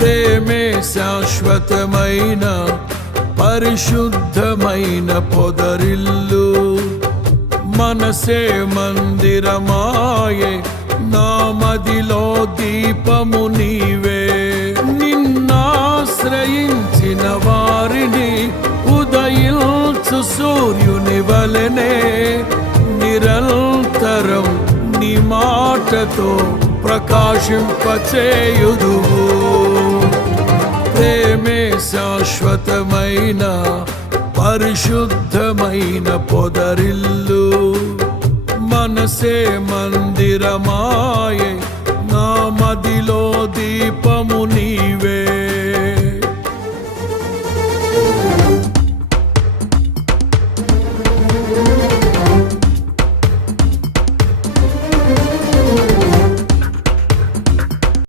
ప్రేమే శాశ్వతమైన పరిశుద్ధమైన పొదరిల్లు. మనసే మందిరమాయే, నా మదిలో దీపము నీవే. నిన్నాశ్రయించిన వారిని ఉదయించు సూర్యుని వలెనే నిరంతరం నీ మాటతో ప్రకాశింపచేయుదువు. ప్రేమే శాశ్వతమైన పరిశుద్ధమైన పొదరిల్లు. మనసే మందిరమాయే, నా మదిలో దీప